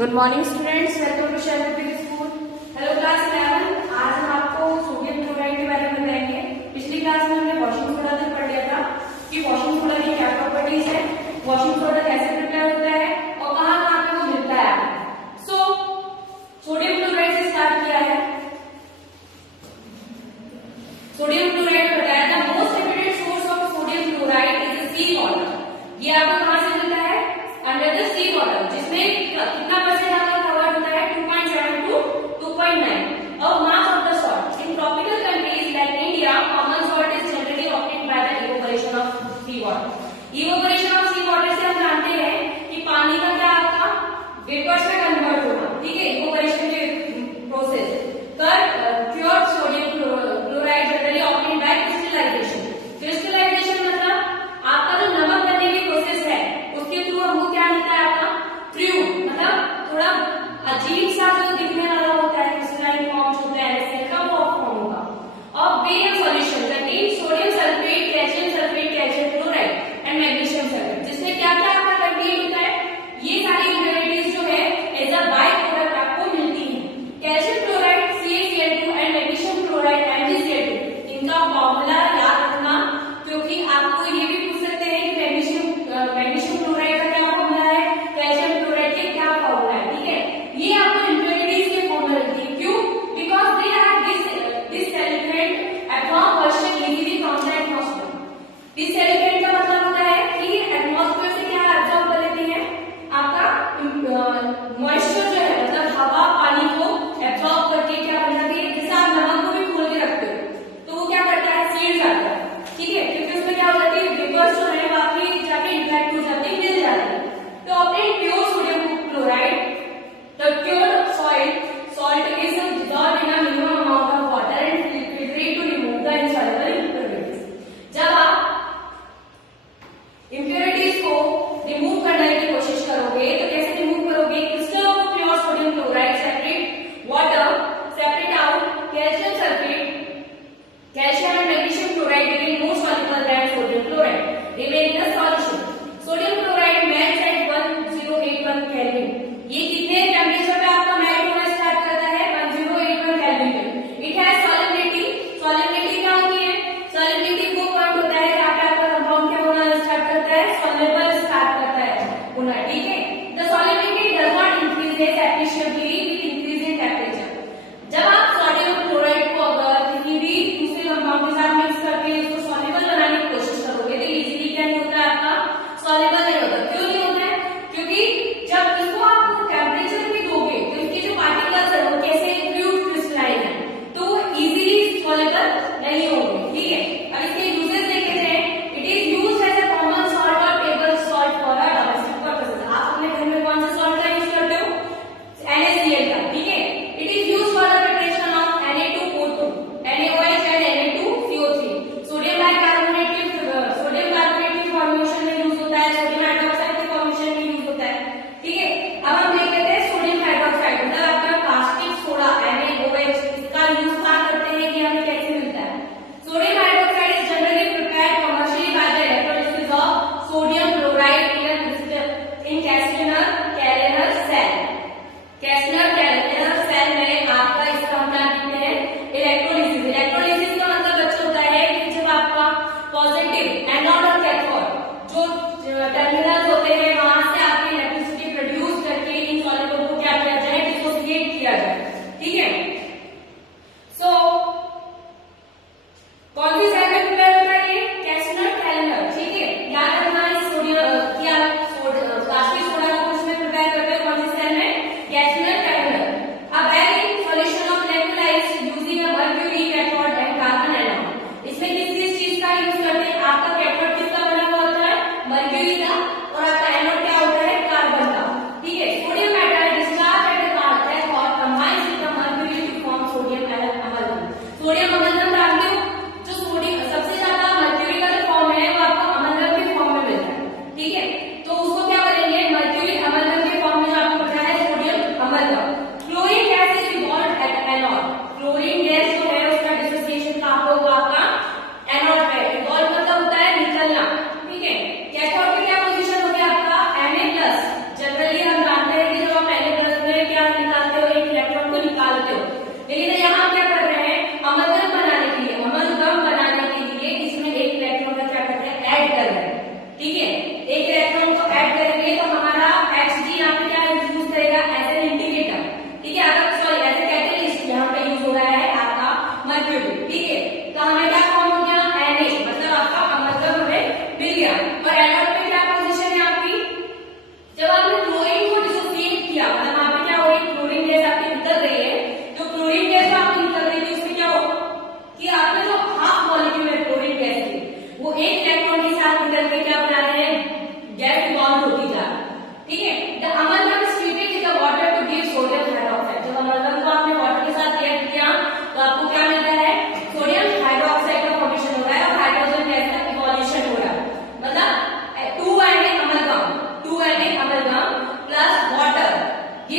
Good morning students, welcome to shell public school. Hello class 11। आज हम आपको sodium chloride के बारे में बताएंगे। पिछली क्लास में हमने वॉशिंग सोडा तक पढ़ लिया था कि वॉशिंग सोडा की क्या प्रॉपर्टीज है, वॉशिंग सोडा कैसे प्रिपेयर होता है और कहाँ कहाँ पे वो मिलता है। सोडियम क्लोराइड से स्टार्ट किया है। सोडियम क्लोराइड बताया था most evident source of sodium chloride is sea water. ये आपको कहाँ से मिलता है? अंडर द सी वाटर, जिसमें कितना परसेंट आपका कवर होता है? 2.7 to 2.9 और mass of the salt in tropical countries like India common salt is generally obtained by the evaporation of sea water. Evaporation of sea water से हम जानते हैं कि पानी का क्या आपका वेपर्स में कन्वर्ट होना, ठीक है, इवेपोरेशन के प्रोसेस कर pure sodium chloride generally obtained by crystallization. Crystallization मतलब आपका जो नमक बनने की प्रोसेस है उसके थ्रू हमको क्या मिलता है? आपका फ्लूइड, मतलब थोड़ा अजीब सा जो दिखने वाला होता है, क्रिस्टलाइन फॉर्म होता है, ऐसे का वो फॉर्म होगा। और barium solution contain sodium sulphate, calcium sulphate, calcium chloride and magnesium sulphate, जिसमें क्या क्या आपका कंटेन होता है? ये सारी इम्प्योरिटीज जो है एज अ बाय प्रोडक्ट आपको मिलती है। Calcium chloride CaCl2 and magnesium chloride MgCl2, इनका फॉर्मूला याद रखना, क्योंकि आपको ये भी पूछ सकते हैं कि मैग्नीशियम क्लोराइड का क्या फॉर्मूला है, कैल्शियम क्लोराइड के क्या फॉर्मूला है, ठीक है। ये आपको इम्प्योरिटीज के फॉर्मूला मिलती है। क्यों? Because they have this element absorb moisture easily from the atmosphere. This element का मतलब होता है कि एटमॉस्फेयर से क्या एब्जॉर्ब कर लेते हैं? आपका मॉइस्चर जो है, मतलब हवा पानी को एब्जॉर्ब करके क्या कर जाती है? जैसे आप नमक को भी खोल के रखते हो तो वो क्या करता है? सीड जाता है, ठीक है, क्योंकि उसमें क्या हो जाती है? वेपर्स जो है बाकी जाके इंटरेक्ट हो जाती है, मिल जाती है। तो obtain pure sodium chloride, the pure salt is dissolved in a minimum amount of water and filtrate to remove the insoluble impurities। जब आप impurities को रिमूव करने की कोशिश करोगे तो कैसे रिमूव करोगे? Crystal of pure sodium chloride separate water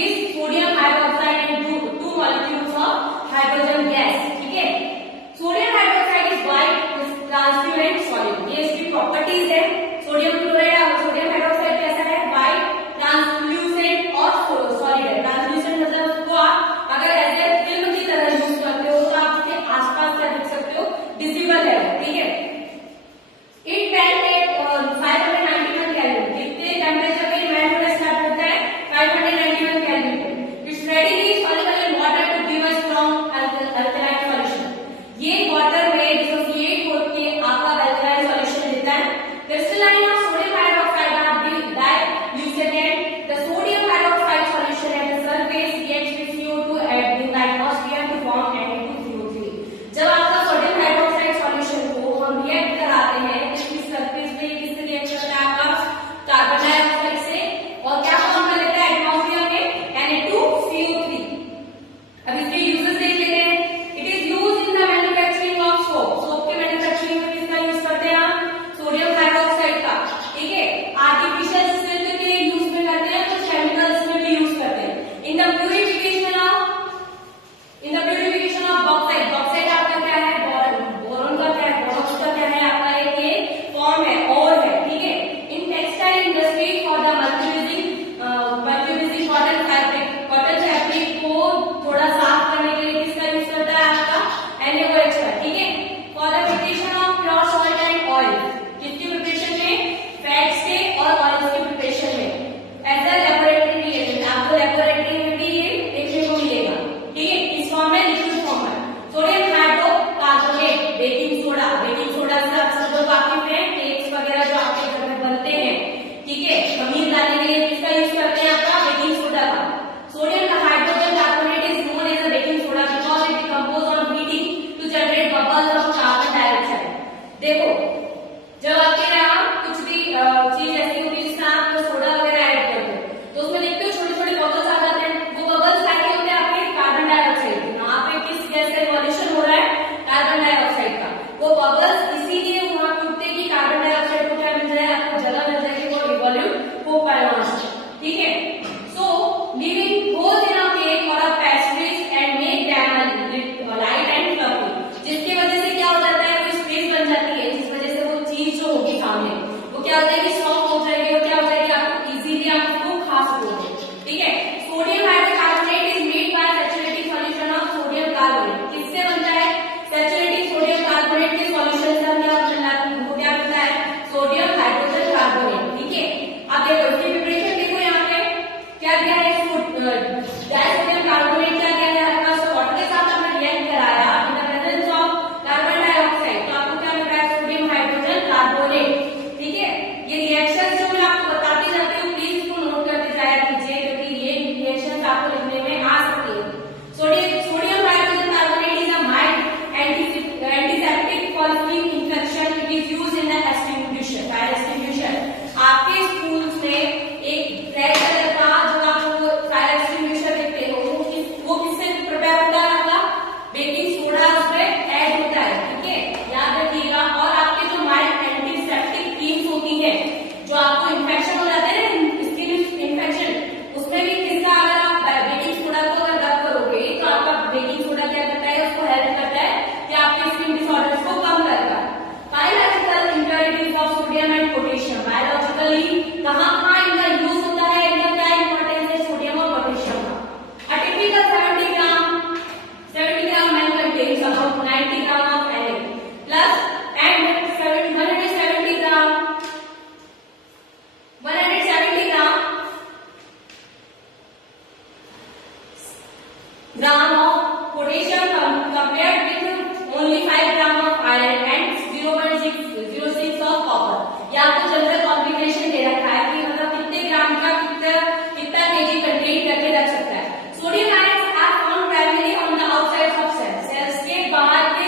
this sodium hydroxide into two molecules of hydrogen gas, ठीक है। Sodium hydroxide is white transparent solid, ये इसकी प्रॉपर्टीज है। सोडियम क्लोराइड सोडियम हाइड्रोक्साइड कैसा है, वाइट ट्रांसल्यूसेंट और सॉलिड है। ट्रांसल्यूसेंट मतलब उसको आप अगर ऐसे फिल्म की तरह यूज करते हो तो आप उसके आसपास क्या देख सकते हो, विजिबल है, ठीक है। इट मेल्ट एट 591 केल्विन, कितने टेंपरेचर पे मेल्ट होना स्टार्ट होता है, 591 kelvin. It's readily soluble in water to give a strong alkaline solution, ये वाटर में डिसोसिएट होके आपका अल्कलाइन सॉल्यूशन देता है। Crystalline of sodium hydroxide are diluted. The sodium hydroxide solution at the surface reacts with CO2 in the atmosphere to form Na2CO3. जब आपका sodium hydroxide solution को हम रिएक्ट कराते हैं तो इसकी सरफेस पे किससे रिएक्ट करता है, आपका कार्बन डाइऑक्साइड से, और क्या फॉर्म कर लेता है एटमॉस्फेयर में, Na2CO3। अब इसके यूजेस देख लेते हैं। It is used in the manufacturing of soap, soap के मैन्युफैक्चरिंग में किसका यूज करते हैं आप, सोडियम हाइड्रोक्साइड का, ठीक है। आर्टिफिशियल सिल्क के यूज में करते हैं, कुछ केमिकल्स में भी यूज करते हैं। In the purification of bauxite, bauxite आपका क्या है, बोरॉन का क्या है, बोरॉक्स का क्या है, आपका एक फॉर्म है और है, ठीक है। In textile industry for the mercerizing cotton fabric को थोड़ा साफ करने के लिए किसका यूज करता है, आपका NaOH का, ठीक है। For the preparation of pure salt and oil, किसकी प्रिपरेशन में, फैट से और ऑयल की प्रिपरेशन में। एज अ लेबोरेटरी रिएजेंट, आपको लेबोरेटरी में भी ये देखने को मिलेगा, ठीक है। इस फॉर्म में, लिक्विड फॉर्म में। Sodium hydrocarbonate, baking soda, baking soda से आप सब लोग वाकिफ हैं, केक्स वगैरह जो आपके घर में बनते हैं, ठीक है। खमीर लाने के लिए किसका यूज करते हैं, आपका बेकिंग सोडा का। Sodium hydrogen carbonate is known as a baking soda because it decompose on heating to generate bubbles of carbon dioxide. देखो, जब आपके यहाँ कुछ भी चीज ऐसी होती है जिसमें आप सोडा वगैरह ऐड करते हो तो उसमें देखते हो छोटे छोटे बबल्स आ जाते हैं, वो बबल्स क्या होते हैं, आपके कार्बन डाइऑक्साइड। यहाँ पे किस गैस का इवोल्यूशन हो रहा है, कार्बन डाइऑक्साइड का। वो बबल्स इसीलिए वहां पे उठते हैं कि कार्बन डाइऑक्साइड को क्या मिल जाए, आपको जगह मिल जाएगी, वो इवोल्यूट हो पाए वहां से, ठीक है। So living holes in a cake or a passage and make them light and fluffy, जिसकी वजह से क्या हो जाता है, कोई स्पेस बन जाती है, जिस वजह से वो चीज जो होगी सामने वो क्या हो जाएगी, सॉफ्ट हो जाएगी, और क्या हो जाएगी, आपको इजीली आप उसको खा सकोगे, ठीक है। Sodium hydrocarbonate is made by saturating solution of sodium carbonate, किससे बनता है, सैचुरेटिंग सोडियम कार्बोनेट के सॉल्यूशन से क्या बनता है, सोडियम हाइड्रोजन कार्बोनेट, ठीक है। अब देखो इसकी प्रिपरेशन देखो, यहाँ पे क्या दिया है, डाइसोडियम कार्बोनेट क्या दिया है, आपका वाटर के साथ आपने रिएक्ट कराया in the presence of carbon dioxide, तो आपको क्या मिल रहा है, सोडियम हाइड्रोजन कार्बोनेट, ठीक है। ये रिएक्शन जो मैं आपको बताती जाती हूँ, प्लीज इसको नोट करते जाया कीजिए, क्योंकि ये रिएक्शन आपको लिखने में आ सकती है। Sodium hydrogen carbonate is a mild antiseptic for skin infection, it is used in the extinguishing, fire extinguishing. आपके स्कूल्स में एक रेड कलर का जो आपको फायर एक्सटिंग्विशर देखते हो वो किससे प्रिपेयर होता है, आपका बेकिंग सोडा उसमें ऐड होता है, ठीक है, याद रखिएगा। और आपके जो माइल्ड एंटीसेप्टिक क्रीम्स होती है, जो आपको इन्फेक्शन हो जाता है ना, स्किन इन्फेक्शन, उसमें भी किसका, अगर आप बेकिंग सोडा को अगर रब करोगे तो आपका बेकिंग सोडा क्या करता है, उसको हेल्प करता है कि आपके स्किन डिसऑर्डर्स को कम करेगा। Biological impurities of sodium and potassium, biologically कहाँ इनका यूज होता है, इनका क्या इंपॉर्टेंस है, सोडियम और पोटेशियम का। A typical 70 gram man contains about 90 gram of Na plus and 170 gram of potassium compared with only 5 gram of iron and 0.06 of copper. या आपको जनरल कॉन्फिगरेशन दे रखा है कि मतलब कितने ग्राम का कितना केजी कंटेन करके रख सकता है। Sodium ions are found primary on the outside of cells, cells के बाहर के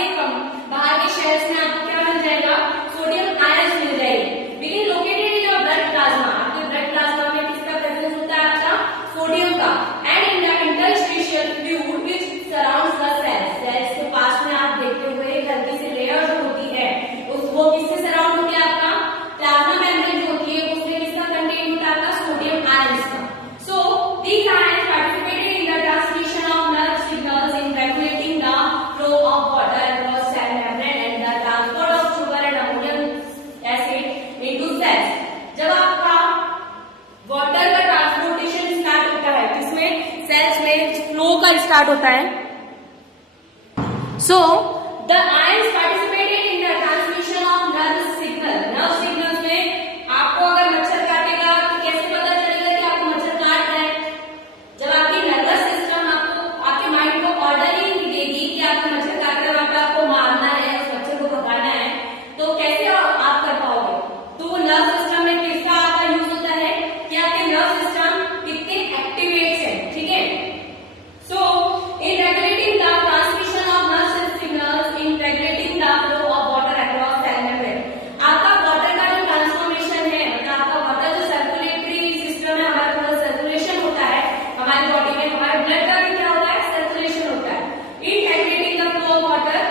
शेल्स में आपको क्या मिल जाएगा, सोडियम आयन्स मिल जाएगी। बिगिन located in your blood plasma, आपके ब्लड प्लाज्मा में किसका प्रेजेंस होता है, आपका सोडियम का। And in the interstitial fluid which surrounds the cells, cells के पास में आप देखते हुए हल्की से पर स्टार्ट होता है। So the ions participated in the transmission of nerve signal. Nerve signals में आपको अगर मच्छर काटेगा तो कैसे पता चलेगा कि आपको मच्छर काट रहा है? जब आपकी नर्वस सिस्टम आपको आपके माइंड को ऑर्डर ही नहीं देगी कि आपको मच्छर काट रहा है, वहां पर आपको मारना है, उस मच्छर को भगाना है, तो कैसे आप कर पाओगे? तो नर्व सिस्टम में किसका आपका यूज होता है कि आपके नर्व सिस्टम कितने एक्टिवेट है, ठीक है। So in regulating the transmission of nerve signals, in regulating the flow of water across cell membrane. आपका वाटर का जो ट्रांसफॉर्मेशन है, मतलब आपका वाटर जो सर्कुलेटरी सिस्टम है, हमारा पूरा सर्कुलेशन होता है हमारी बॉडी में, हमारे ब्लड का भी क्या होता है, सर्कुलेशन होता है। इन regulating the flow of water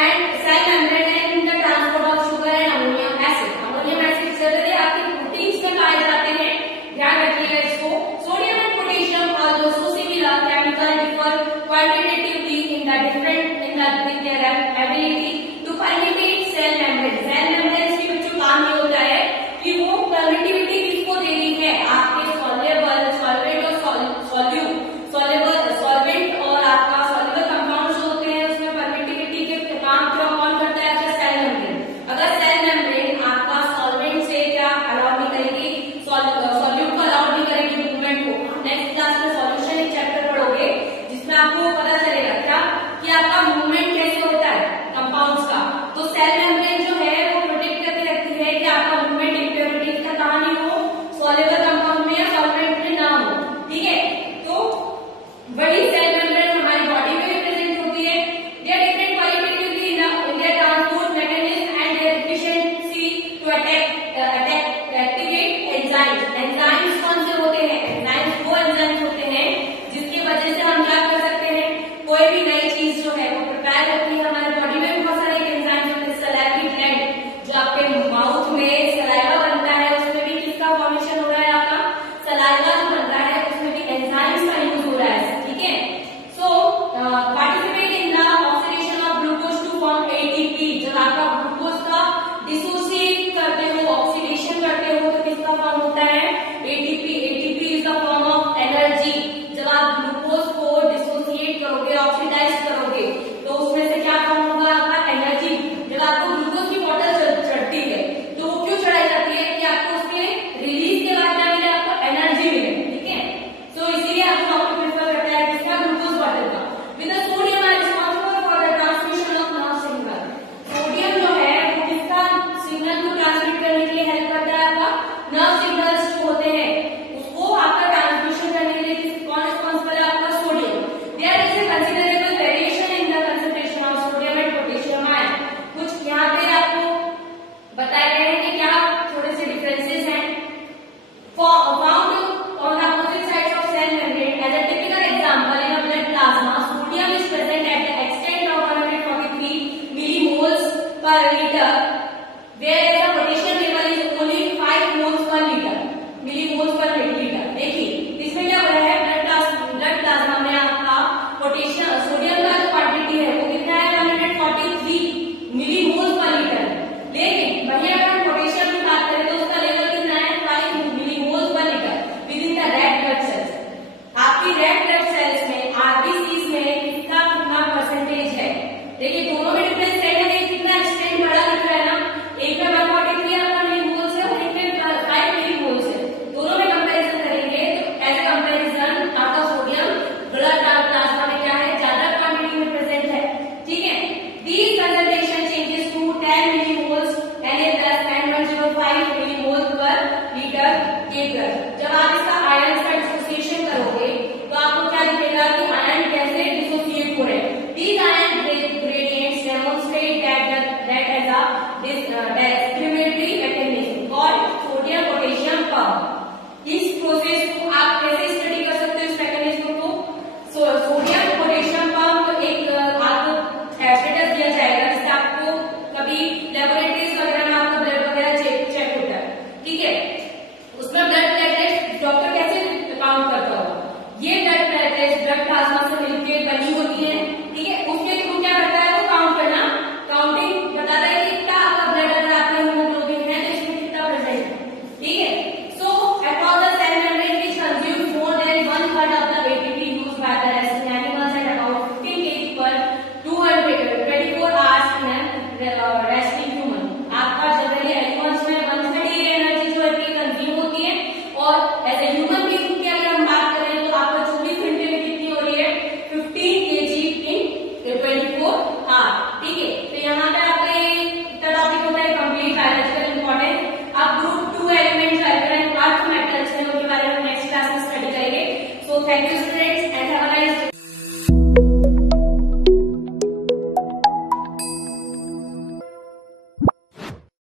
and cell membrane and the transport of sugar and ammonium acid. Ammonium acid generally आपके प्रोटीन्स में पाए जाते हैं, ध्यान रखिएगा इसको। Sodium and potassium are also similar chemical differ quantitatively in the different in their ability to permeate cell membrane. Cell membrane के बच्चों काम ये होता है कि वो परमिटिविटी किसको देनी है, आपके सॉल्युबल सॉल्वेंट और सॉल्युबल सॉल्वेंट और आपका सॉल्युबल कंपाउंड जो होते हैं उसमें परमिटिविटी के काम क्यों कौन करता है? आपका सेल मेम्ब्रेन। अगर सेल मेम्ब्रेन आपका सॉल्वेंट से क्या अलाउ नहीं करेगी, सॉल्यूट को अलाउ नहीं करेगी मूवमेंट को। नेक्स्ट क्लास में सॉल्यूशन एक चैप्टर पढ़ोगे जिसमें आपको पता चलेगा क्या कि आपका मूवमेंट कैसे होता है कंपाउंड्स का। तो सेल मेम्ब्रेन जो है वो प्रोटेक्ट करके रखती है कि आपका मूवमेंट इम्प्योरिटीज का कहां नहीं हो, सॉल्युबल कंपाउंड में या सॉल्वेंट में ना हो, ठीक है। तो बड़ी सेल मेम्ब्रेन हमारी बॉडी में रिप्रेजेंट होती है। They are different qualitatively in their transport mechanism and their efficiency to activate enzymes. Enzymes कौन से होते हैं?